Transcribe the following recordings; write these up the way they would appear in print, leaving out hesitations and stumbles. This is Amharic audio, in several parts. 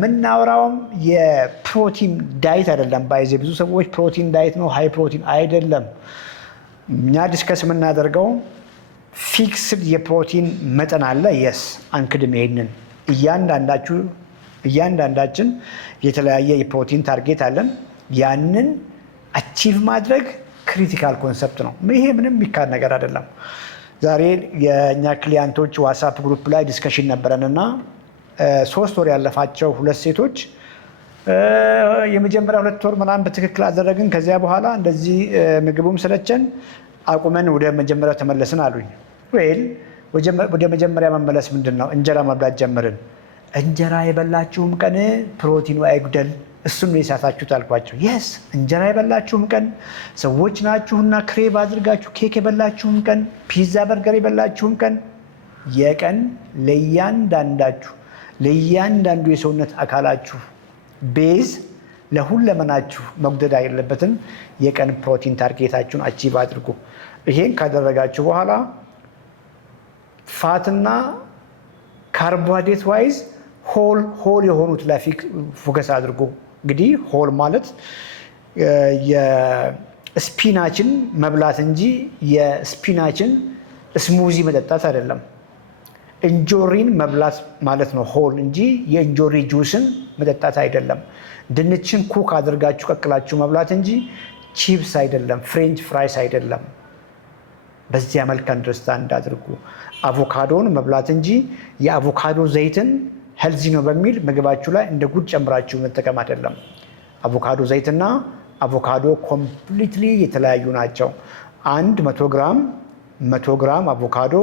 ምናወራውም የፕሮቲን ዳይት አይደለም። ባይዜ ብዙ ሰዎች ፕሮቲን ዳይት ነው ሃይ ፕሮቲን አይደለም። እኛ ዲስከስ የምናደርገው ፊክስድ የፕሮቲን መጠን አለ። የስ አንክድም። ይሄንን እያንዳንዳችን የተለያየ የፕሮቲን ታርጌት አለን። ያንን አቺቭ ማድረግ ክሪቲካል ኮንሰፕት ነው። ይሄ ምንም የሚካድ ነገር አይደለም። ዛሬ የእኛ ክሊያንቶች ዋትስአፕ ግሩፕ ላይ ዲስከሽን ነበረንና 3 ወር ያለፋቸው 2 ሴቶች የመጀመሪያ 2 ወር ምናምን በትክክል አደረግን። ከዚያ በኋላ እንደዚህ ምግቡም ስለቸን አቁመን ወደ መጀመሪያው ተመለስን አሉኝ። ወደ መጀመሪያ መመለስ ምንድን ነው? እንጀራ መብላት ጀመርን። እንጀራ የበላችሁም ቀን ፕሮቲኑ አይጉደል፣ እሱን ነው የሳታችሁት አልኳቸው። የስ እንጀራ የበላችሁም ቀን ሰዎች ናችሁና ክሬቭ አድርጋችሁ ኬክ የበላችሁም ቀን ፒዛ በርገር የበላችሁም ቀን የቀን ለእያንዳንዱ የሰውነት አካላችሁ ቤዝ ለሁለመናችሁ መጉደል የለበትም። የቀን ፕሮቲን ታርጌታችሁን አቺቭ አድርጉ። ይሄን ካደረጋችሁ በኋላ ፋትና ካርቦሃይድሬት ዋይዝ ሆል የሆኑት ላይ ፎከስ አድርጉ። እንግዲህ ሆል ማለት የስፒናችን መብላት እንጂ የስፒናችን ስሙዚ መጠጣት አይደለም። እንጆሪን መብላት ማለት ነው ሆል እንጂ የእንጆሪ ጁስን መጠጣት አይደለም። ድንችን ኩክ አድርጋችሁ ቀቅላችሁ መብላት እንጂ ቺፕስ አይደለም፣ ፍሬንች ፍራይስ አይደለም። በዚያ መልክ አንደርስታንድ አድርጉ። አቮካዶን መብላት እንጂ የአቮካዶ ዘይትን ሄልዚ ነው በሚል ምግባችሁ ላይ እንደ ጉድ ጨምራችሁ መጠቀም አይደለም። አቮካዶ ዘይትና አቮካዶ ኮምፕሊትሊ የተለያዩ ናቸው። 100 ግራም አቮካዶ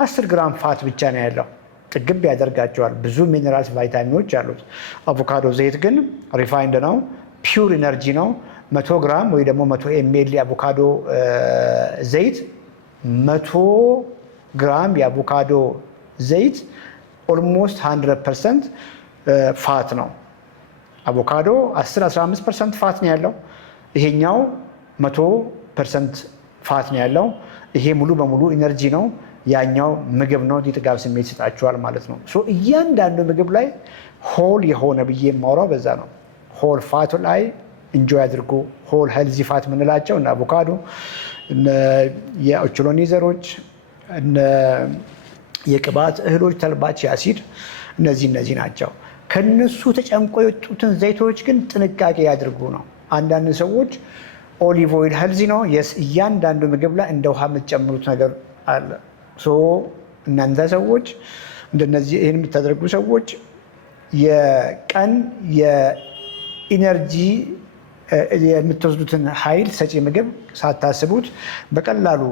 10 ግራም ፋት ብቻ ነው ያለው። ጥግብ ያደርጋቸዋል። ብዙ ሚነራልስ፣ ቫይታሚኖች አሉት። አቮካዶ ዘይት ግን ሪፋይንድ ነው፣ ፒውር ኢነርጂ ነው። 100 ግራም ወይ ደግሞ 100 ኤምኤል የአቮካዶ ዘይት 100 ግራም የአቮካዶ ዘይት ኦልሞስት 100% ፋት ነው። አቮካዶ 10-15% ፋት ነው ያለው። ይሄኛው 100% ፋት ነው ያለው። ይሄ ሙሉ በሙሉ ኢነርጂ ነው። ያኛው ምግብ ነው። የጥጋብ ስሜት ይሰጣችኋል ማለት ነው። እያንዳንዱ ምግብ ላይ ሆል የሆነ ብዬ የማወራው በዛ ነው። ሆል ፋት ላይ ኢንጆይ አድርጉ። ሆል ሄልዚ ፋት የምንላቸው እነ አቮካዶ፣ የኦቾሎኒ ዘሮች፣ የቅባት እህሎች፣ ተልባች፣ የአሲድ እነዚህ ናቸው። ከነሱ ተጨምቆ የወጡትን ዘይቶች ግን ጥንቃቄ ያድርጉ ነው። አንዳንድ ሰዎች ኦሊቭ ኦይል ሄልዚ ነው። እያንዳንዱ ምግብ ላይ እንደ ውሃ የምትጨምሩት ነገር አለ። እናንተ ሰዎች እንደነዚህ ይህን የምታደርጉ ሰዎች የቀን የኢነርጂ የምትወስዱትን ኃይል ሰጪ ምግብ ሳታስቡት በቀላሉ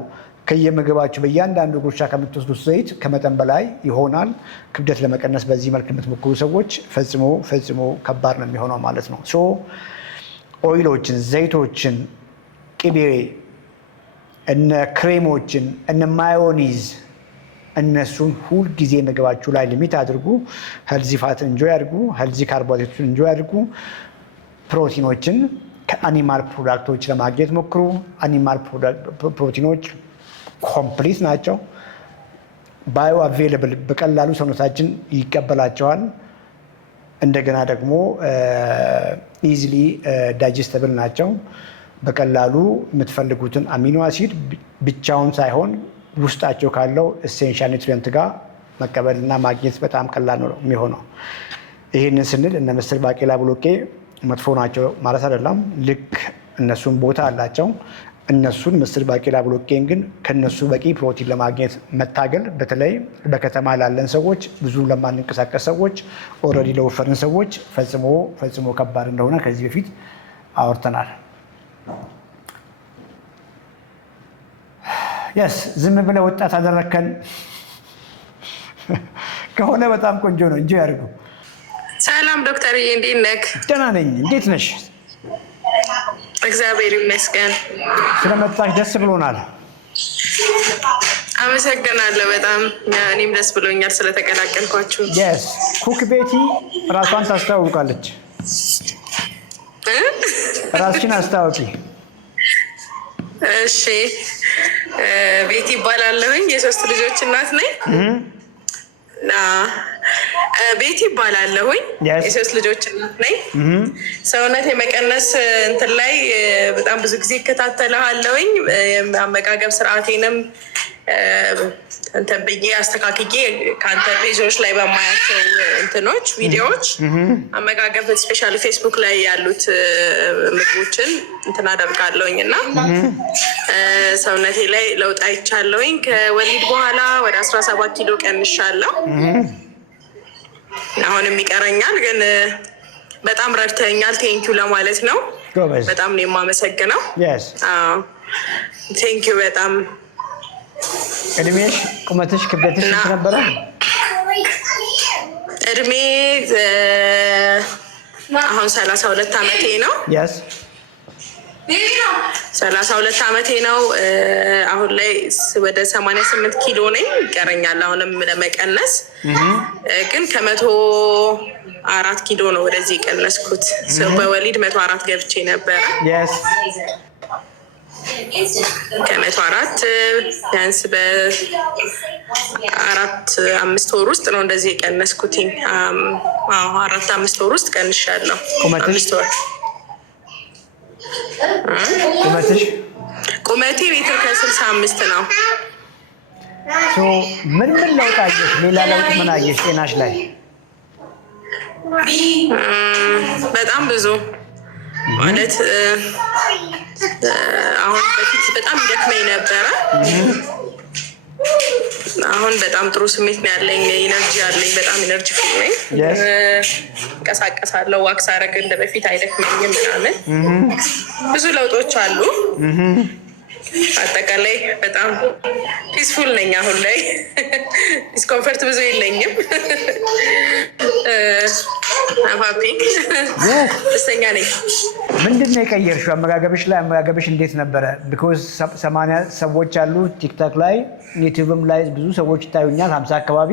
ከየምግባችሁ በእያንዳንዱ ጉርሻ ከምትወስዱት ዘይት ከመጠን በላይ ይሆናል። ክብደት ለመቀነስ በዚህ መልክ የምትሞክሩ ሰዎች ፈጽሞ ከባድ ነው የሚሆነው ማለት ነው። ኦይሎችን፣ ዘይቶችን፣ ቅቤ፣ እነ ክሬሞችን፣ እነ ማዮኒዝ እነሱን ሁልጊዜ ምግባችሁ ላይ ሊሚት አድርጉ። ሄልዚ ፋትን እንጆይ አድርጉ። ሄልዚ ካርቦሃይድሬትን እንጆይ አድርጉ። ፕሮቲኖችን ከአኒማል ፕሮዳክቶች ለማግኘት ሞክሩ። አኒማል ፕሮቲኖች ኮምፕሊት ናቸው። ባዮ አቬይለብል በቀላሉ ሰውነታችን ይቀበላቸዋል። እንደገና ደግሞ ኢዚሊ ዳይጀስተብል ናቸው። በቀላሉ የምትፈልጉትን አሚኖ አሲድ ብቻውን ሳይሆን ውስጣቸው ካለው ኤሴንሻል ኒውትሪየንት ጋር መቀበልና ማግኘት በጣም ቀላል ነው የሚሆነው። ይህንን ስንል እነ ምስር፣ ባቄላ፣ ቦሎቄ መጥፎ ናቸው ማለት አይደለም። ልክ እነሱን ቦታ አላቸው። እነሱን ምስር፣ ባቄላ፣ ቦሎቄን ግን ከነሱ በቂ ፕሮቲን ለማግኘት መታገል፣ በተለይ በከተማ ላለን ሰዎች፣ ብዙ ለማንንቀሳቀስ ሰዎች፣ ኦልሬዲ ለወፈርን ሰዎች ፈጽሞ ከባድ እንደሆነ ከዚህ በፊት አውርተናል። የስ ዝም ብለህ ወጣት አደረከን ከሆነ በጣም ቆንጆ ነው እንጂ ያድርጉ። ሰላም ዶክተርዬ፣ እንዴት ነህ? ደህና ነኝ። እንዴት ነሽ? እግዚአብሔር ይመስገን። ስለመጣሽ ደስ ብሎናል። አመሰግናለሁ በጣም እኔም ደስ ብሎኛል ስለተቀላቀልኳችሁ። የስ ኩክ ቤቲ ራሷን ታስተዋውቃለች። ራስሽን አስታውቂ። እሺ፣ ቤቲ ይባላለሁኝ። የ3 ልጆች እናት ነኝ። ቤት ይባላለሁኝ። የሶስት ልጆች እናት ነኝ። ሰውነት የመቀነስ እንትን ላይ በጣም ብዙ ጊዜ እከታተልሃለሁኝ። አመጋገብ ስርዓቴንም እንትን ብዬ አስተካክዬ ከአንተ ፔጆች ላይ በማያቸው እንትኖች ቪዲዮዎች አመጋገብ ስፔሻሊ ፌስቡክ ላይ ያሉት ምግቦችን እንትን አደርጋለሁኝ እና ሰውነቴ ላይ ለውጥ አይቻለሁኝ። ከወሊድ በኋላ ወደ 17 ኪሎ ቀንሻለሁ። አሁንም ይቀረኛል፣ ግን በጣም ረድተኛል። ቴንኪዩ ለማለት ነው። በጣም ነው የማመሰግነው። ቴንኪዩ በጣም። እድሜሽ፣ ቁመትሽ፣ ክብደትሽ ስንት ነበረ? እድሜ አሁን 32 ዓመቴ ነው። 32 ዓመቴ ነው። አሁን ላይ ወደ 88 ኪሎ ነኝ። ይቀረኛል አሁንም ለመቀነስ፣ ግን ከ104 ኪሎ ነው ወደዚህ የቀነስኩት። በወሊድ 104 ገብቼ ነበረ። ከ104 ቢያንስ በ4-5 ወር ውስጥ ነው እንደዚህ የቀነስኩትኝ። 4-5 ወር ውስጥ ቀንሻለሁ። 5 ወር። ቁመቴ ሜትር ከ65 ነው። ምን ለውጥ አየሽ? ሌላ ለውጥ ምን አየሽ ጤናሽ ላይ? በጣም ብዙ ማለት አሁን በፊት በጣም ይደክመኝ ነበረ። አሁን በጣም ጥሩ ስሜት ነው ያለኝ። ኢነርጂ አለኝ። በጣም ኢነርጂ ፊል ነኝ። እንቀሳቀሳለሁ። ዋክስ አረግ እንደ በፊት አይደክመኝም ምናምን። ብዙ ለውጦች አሉ። አጠቃላይ በጣም ፒስፉል ነኝ አሁን ላይ። ዲስኮምፈርት ብዙ የለኝም። አባቢ ደስተኛ ነኝ። ምንድን ነው የቀየርሽው አመጋገብሽ ላይ? አመጋገብሽ እንዴት ነበረ? ቢኮዝ 80 ሰዎች አሉ ቲክቶክ ላይ፣ ዩቲዩብም ላይ ብዙ ሰዎች ይታዩኛል። 50 አካባቢ።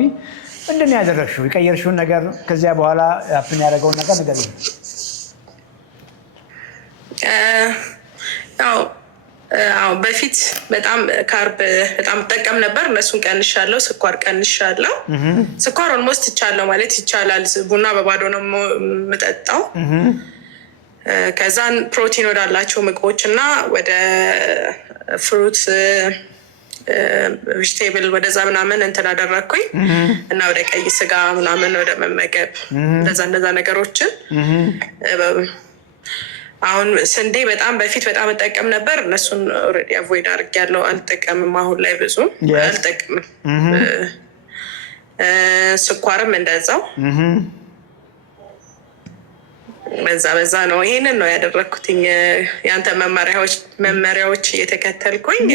ምንድን ነው ያደረግሽው? የቀየርሽውን ነገር ከዚያ በኋላ አፕን ያደረገውን ነገር ንገሪኝ። በፊት በጣም ካርብ በጣም እጠቀም ነበር። እነሱን ቀንሻለሁ። ስኳር ቀንሻለሁ። ስኳር ኦልሞስት ይቻለሁ ማለት ይቻላል። ቡና በባዶ ነው የምጠጣው። ከዛን ፕሮቲን ወዳላቸው ምግቦች እና ወደ ፍሩት ቬጅቴብል ወደዛ ምናምን እንትን አደረግኩኝ እና ወደ ቀይ ስጋ ምናምን ወደ መመገብ እንደዛ ነገሮችን። አሁን ስንዴ በጣም በፊት በጣም እጠቀም ነበር። እነሱን ኦልሬዲ አቮይድ አድርጌያለሁ። አልጠቀምም። አሁን ላይ ብዙ አልጠቅምም። ስኳርም እንደዛው በዛ ነው። ይሄንን ነው ያደረግኩትኝ። የአንተ መመሪያዎች እየተከተልኩኝ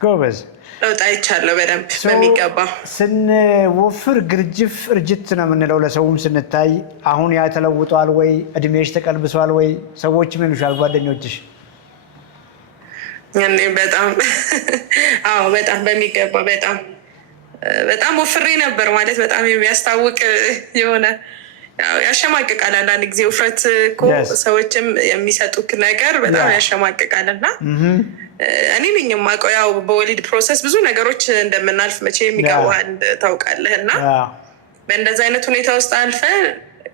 ጎበዝ ለውጥ አይቻለሁ በደንብ በሚገባ። ስንወፍር ግርጅፍ እርጅት ነው የምንለው ለሰውም ስንታይ። አሁን ያ ተለውጧል ወይ? እድሜሽ ተቀልብሷል ወይ? ሰዎች ምን ይሉሻል ጓደኞችሽ? በጣም በጣም በሚገባ በጣም ወፍሬ ነበር ማለት በጣም የሚያስታውቅ የሆነ ያሸማቅቃል። አንዳንድ ጊዜ ውፍረት እኮ ሰዎችም የሚሰጡክ ነገር በጣም ያሸማቅቃል። እና እኔ ነኝ የማውቀው ያው በወሊድ ፕሮሰስ ብዙ ነገሮች እንደምናልፍ መቼ የሚገባል ታውቃለህ። እና በእንደዚ አይነት ሁኔታ ውስጥ አልፈ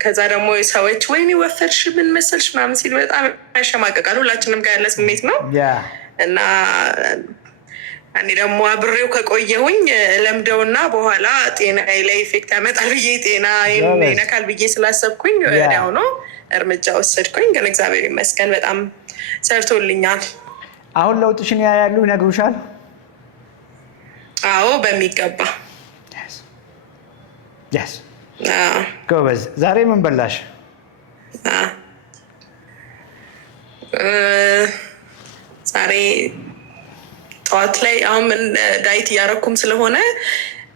ከዛ ደግሞ ሰዎች ወይኔ ወፈርሽ ምን መሰልሽ ምናምን ሲሉ በጣም ያሸማቅቃል። ሁላችንም ጋር ያለ ስሜት ነው። እና እኔ ደግሞ አብሬው ከቆየሁኝ ለምደውና በኋላ ጤና ላይ ኢፌክት ያመጣል ብዬ ጤና ይነካል ብዬ ስላሰብኩኝ ወዲያው ነው እርምጃ ወሰድኩኝ። ግን እግዚአብሔር ይመስገን በጣም ሰርቶልኛል። አሁን ለውጥሽን ያያሉ ይነግሩሻል? አዎ በሚገባ። ጎበዝ። ዛሬ ምን በላሽ? ዛሬ ጠዋት ላይ አሁን ዳይት እያረኩም ስለሆነ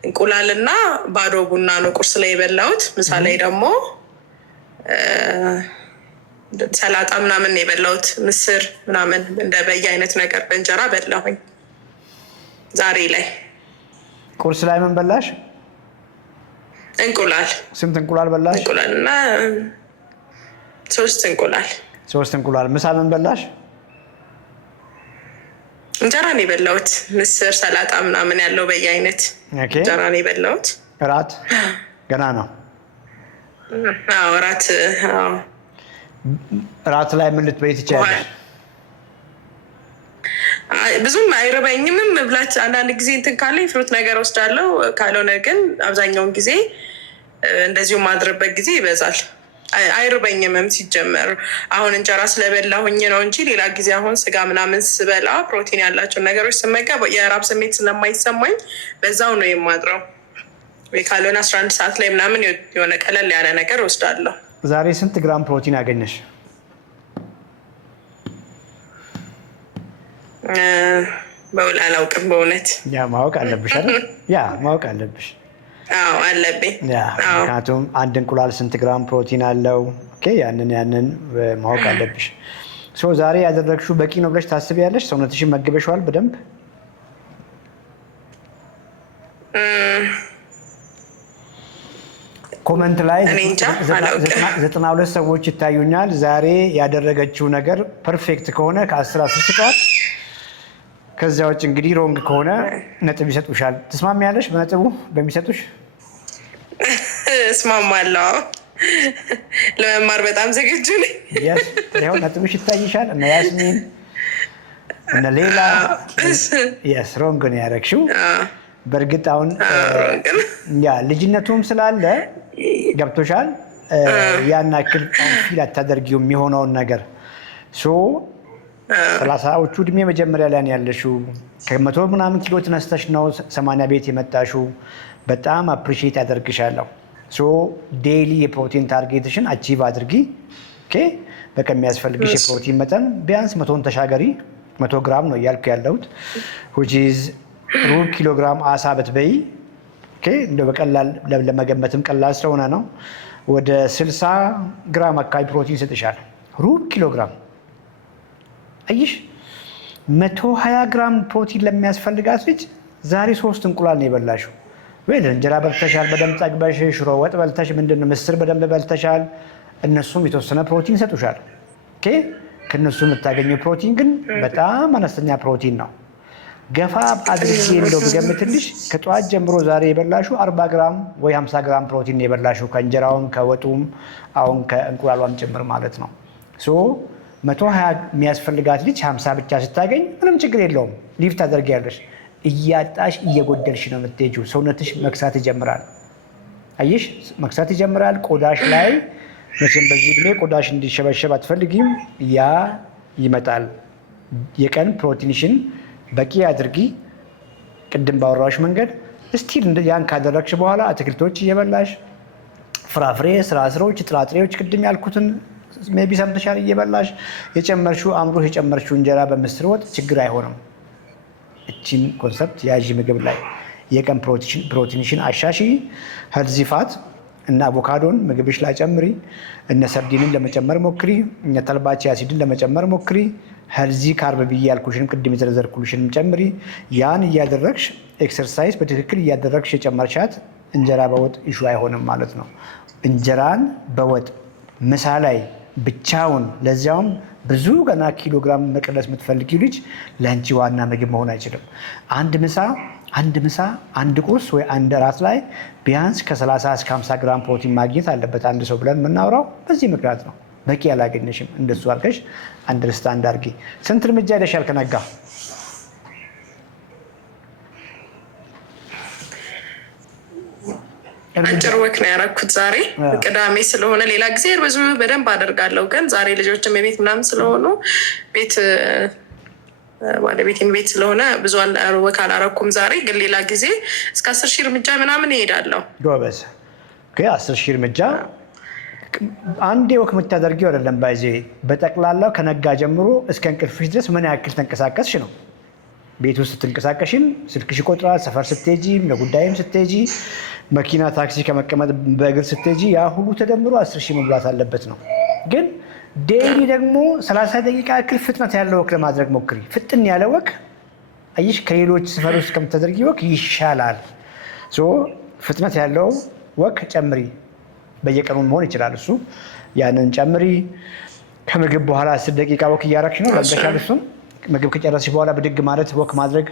እንቁላልና ባዶ ቡና ነው ቁርስ ላይ የበላሁት። ምሳ ላይ ደግሞ ሰላጣ ምናምን የበላሁት፣ ምስር ምናምን እንደ በየአይነት ነገር በእንጀራ በላሁኝ። ዛሬ ላይ ቁርስ ላይ ምን በላሽ? እንቁላል። ስንት እንቁላል በላሽ? እንቁላል እና 3 እንቁላል። 3 እንቁላል። ምሳ ምን በላሽ? እንጀራ ነው የበላሁት። ምስር፣ ሰላጣ ምናምን ያለው በየአይነት እንጀራ ነው የበላሁት። እራት ገና ነው? እራት ላይ ምን ልትበይ ትችያለሽ? ብዙም አይርበኝም መብላት። አንዳንድ ጊዜ እንትን ካለኝ ፍሩት ነገር ወስዳለሁ። ካልሆነ ግን አብዛኛውን ጊዜ እንደዚሁ ማድረበት ጊዜ ይበዛል። አይርበኝምም ሲጀመር። አሁን እንጀራ ስለበላሁኝ ነው እንጂ ሌላ ጊዜ አሁን ስጋ ምናምን ስበላ ፕሮቲን ያላቸውን ነገሮች ስመገብ የራብ ስሜት ስለማይሰማኝ በዛው ነው የማድረው። ወይ ካልሆነ 11 ሰዓት ላይ ምናምን የሆነ ቀለል ያለ ነገር ወስዳለሁ። ዛሬ ስንት ግራም ፕሮቲን አገኘሽ? በውል አላውቅም በእውነት። ያ ማወቅ አለብሽ አይደል? ያ ማወቅ አለብሽ። አዎ አለብኝ። ምክንያቱም አንድ እንቁላል ስንት ግራም ፕሮቲን አለው? ያንን ማወቅ አለብሽ። ዛሬ ያደረግሽው በቂ ነው ብለሽ ታስቢያለሽ? ሰውነትሽን መግበሽዋል በደንብ? ኮመንት ላይ 92 ሰዎች ይታዩኛል። ዛሬ ያደረገችው ነገር ፐርፌክት ከሆነ ከ10 ስጧት። ከዚያ ውጭ እንግዲህ ሮንግ ከሆነ ነጥብ ይሰጡሻል። ትስማሚያለሽ በነጥቡ በሚሰጡሽ? እስማማለሁ። ለመማር በጣም ዝግጁ ነኝ። ይኸው ነጥብሽ ይታይሻል። እነ ያስሚን እነ ሌላ ሮንግ ነው ያደረግሽው። በእርግጥ አሁን ልጅነቱም ስላለ ገብቶሻል። ያን ያክል ፊል አታደርጊው የሚሆነውን ነገር 30ዎቹ እድሜ መጀመሪያ ላይ ያለሽው ከ100 ምናምን ኪሎ ተነስተሽ ነው 80 ቤት የመጣሽው። በጣም አፕሪሺየት ያደርግሻለሁ። ዴይሊ የፕሮቲን ታርጌትሽን አቺቭ አድርጊ። በቃ የሚያስፈልግሽ የፕሮቲን መጠን ቢያንስ 100ን ተሻገሪ። 100 ግራም ነው እያልኩ ያለሁት ሩብ ኪሎ ግራም አሳ በትበይ። እንደው በቀላል ለመገመትም ቀላል ስለሆነ ነው። ወደ 60 ግራም አካባቢ ፕሮቲን ይሰጥሻል። ሩብ ኪሎ ግራም አይሽ 120 ግራም ፕሮቲን ለሚያስፈልጋት ልጅ ዛሬ 3 እንቁላል ነው የበላሽው። ወይ እንጀራ በልተሻል በደንብ ጠግበሽ፣ ሽሮ ወጥ በልተሽ፣ ምንድነው ምስር በደንብ በልተሻል። እነሱም የተወሰነ ፕሮቲን ይሰጡሻል። ከነሱ የምታገኘው ፕሮቲን ግን በጣም አነስተኛ ፕሮቲን ነው። ገፋ አድርጌ እንደው ብገምትልሽ ከጠዋት ጀምሮ ዛሬ የበላሽው 40 ግራም ወይ 50 ግራም ፕሮቲን የበላሽው ከእንጀራውም ከወጡም አሁን ከእንቁላሏም ጭምር ማለት ነው። 120 የሚያስፈልጋት ልጅ 50 ብቻ ስታገኝ ምንም ችግር የለውም። ሊፍት ታደርጊያለሽ። እያጣሽ እየጎደልሽ ነው የምትሄጂው። ሰውነትሽ መክሳት ይጀምራል። አየሽ መክሳት ይጀምራል። ቆዳሽ ላይ መቼም በዚህ ዕድሜ ቆዳሽ እንዲሸበሸብ አትፈልጊም። ያ ይመጣል። የቀን ፕሮቲንሽን በቂ አድርጊ። ቅድም ባወራሽ መንገድ እስቲል ያን ካደረግሽ በኋላ አትክልቶች እየበላሽ ፍራፍሬ፣ ስራስሮች፣ ጥራጥሬዎች ቅድም ያልኩትን ሜቢ ሰምተሻል እየበላሽ የጨመርሽው አምሮ የጨመርሽው እንጀራ በምስር ወጥ ችግር አይሆንም። እቺን ኮንሰፕት ያዢ። ምግብ ላይ የቀን ፕሮቲንሽን አሻሺ። ሄልዚ ፋት እና አቮካዶን ምግብሽ ላይ ጨምሪ። እነ ሰርዲንን ለመጨመር ሞክሪ። እነ ተልባቺ አሲድን ለመጨመር ሞክሪ። ሄልዚ ካርብ ብዬ ያልኩሽንም ቅድም የዘረዘርኩልሽንም ጨምሪ። ያን እያደረግሽ ኤክሰርሳይዝ በትክክል እያደረግሽ የጨመርሻት እንጀራ በወጥ ኢሹ አይሆንም ማለት ነው። እንጀራን በወጥ ምሳ ላይ ብቻውን ለዚያውም ብዙ ገና ኪሎግራም መቀነስ የምትፈልጊው ልጅ ለአንቺ ዋና ምግብ መሆን አይችልም። አንድ ምሳ አንድ ቁርስ ወይ አንድ እራት ላይ ቢያንስ ከ30 እስከ 50 ግራም ፕሮቲን ማግኘት አለበት አንድ ሰው ብለን የምናወራው በዚህ ምክንያት ነው። በቂ ያላገኘሽም እንደሱ አድርገሽ አንደርስታንድ አድርጊ። ስንት እርምጃ ሄደሻል ከነጋ? አጭር ወክ ነው ያደረኩት ዛሬ ቅዳሜ ስለሆነ። ሌላ ጊዜ ብዙ በደንብ አደርጋለሁ፣ ግን ዛሬ ልጆችም የቤት ምናምን ስለሆኑ ቤት ባለቤቴም ቤት ስለሆነ ብዙ ወክ አላረኩም ዛሬ። ግን ሌላ ጊዜ እስከ 10,000 እርምጃ ምናምን እሄዳለሁ። ጎበዝ። 10,000 እርምጃ አንዴ ወክ የምታደርጊው አይደለም። ባይዜ በጠቅላላው ከነጋ ጀምሮ እስከ እንቅልፍሽ ድረስ ምን ያክል ተንቀሳቀስሽ ነው። ቤት ውስጥ ስትንቀሳቀሽም ስልክሽ ይቆጥራል። ሰፈር ስትሄጂ፣ ለጉዳይም ስትሄጂ፣ መኪና ታክሲ ከመቀመጥ በእግር ስትሄጂ፣ ያ ሁሉ ተደምሮ 10,000 መብላት አለበት ነው። ግን ዴይሊ ደግሞ 30 ደቂቃ ያክል ፍጥነት ያለው ወክ ለማድረግ ሞክሪ። ፍጥን ያለ ወክ አይሽ ከሌሎች ሰፈር ውስጥ ከምታደርጊ ወክ ይሻላል። ፍጥነት ያለው ወክ ጨምሪ። በየቀኑ መሆን ይችላል እሱ። ያንን ጨምሪ። ከምግብ በኋላ 10 ደቂቃ ወክ እያረግሽ ነው ለምደሻል። እሱም ምግብ ከጨረስሽ በኋላ ብድግ ማለት ወክ ማድረግ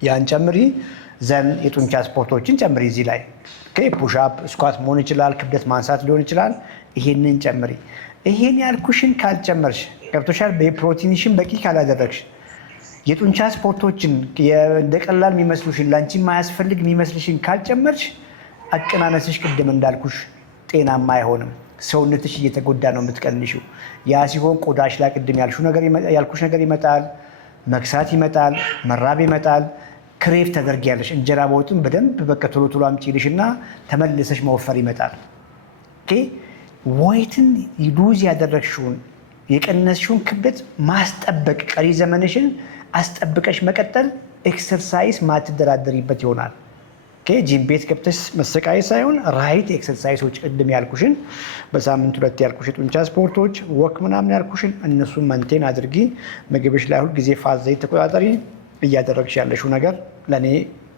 ያን ጨምሪ። ዘን የጡንቻ ስፖርቶችን ጨምሪ እዚህ ላይ ፑሽአፕ፣ ስኳት መሆን ይችላል፣ ክብደት ማንሳት ሊሆን ይችላል። ይሄንን ጨምሪ። ይሄን ያልኩሽን ካልጨመርሽ ገብቶሻል። በፕሮቲንሽን በቂ ካላደረግሽ የጡንቻ ስፖርቶችን እንደ ቀላል የሚመስሉሽን ለአንቺ የማያስፈልግ የሚመስልሽን ካልጨመርሽ አቀናነስሽ ቅድም እንዳልኩሽ ጤናማ አይሆንም። ሰውነትሽ እየተጎዳ ነው የምትቀንሽው። ያ ሲሆን ቆዳሽ ላይ ቅድም ያልኩሽ ነገር ይመጣል፣ መክሳት ይመጣል፣ መራብ ይመጣል፣ ክሬፍ ተደርጊያለሽ። እንጀራ በወጥም በደንብ በቃ ቶሎ ቶሎ አምጪልሽ እና ተመልሰሽ መወፈር ይመጣል። ወይትን ሉዝ ያደረግሽውን የቀነስሽውን ክብደት ማስጠበቅ፣ ቀሪ ዘመንሽን አስጠብቀሽ መቀጠል፣ ኤክሰርሳይዝ ማትደራደሪበት ይሆናል። ጂም ቤት ገብተሽ መሰቃየት ሳይሆን ራይት ኤክሰርሳይሶች ቅድም ያልኩሽን በሳምንት 2 ያልኩሽ የጡንቻ ስፖርቶች፣ ወክ ምናምን ያልኩሽን እነሱን መንቴን አድርጊ። ምግብሽ ላይ ሁል ጊዜ ፋት፣ ዘይት ተቆጣጠሪ። እያደረግሽ ያለሽው ነገር ለእኔ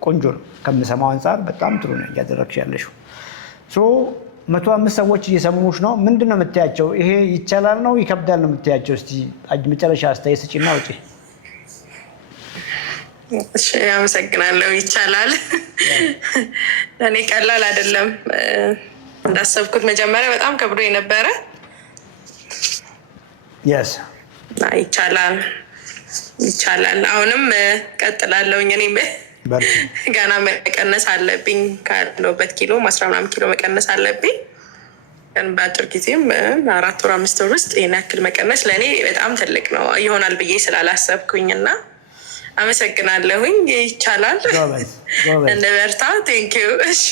ቆንጆ ነው። ከምሰማው አንጻር በጣም ጥሩ ነው እያደረግሽ ያለሽው። 105 ሰዎች እየሰሙሽ ነው። ምንድን ነው የምታያቸው? ይሄ ይቻላል ነው ይከብዳል ነው የምታያቸው? እስቲ መጨረሻ አስተያየት ስጪና ውጪ። እሺ፣ አመሰግናለሁ። ይቻላል። ለእኔ ቀላል አይደለም። እንዳሰብኩት መጀመሪያ በጣም ከብዶ የነበረ ይቻላል። አሁንም ቀጥላለሁኝ። እኔ ገና መቀነስ አለብኝ። ካለሁበት ኪሎ 10 ምናምን ኪሎ መቀነስ አለብኝ። ግን በአጭር ጊዜም 4 ወር 5 ወር ውስጥ ይህን ያክል መቀነስ ለእኔ በጣም ትልቅ ነው ይሆናል ብዬ ስላላሰብኩኝ እና አመሰግናለሁኝ። ይቻላል። እንደ በርታ። ቴንኪዩ። እሺ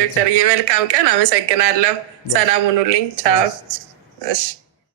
ዶክተር፣ መልካም ቀን። አመሰግናለሁ። ሰላም ሁኑልኝ። ቻው። እሺ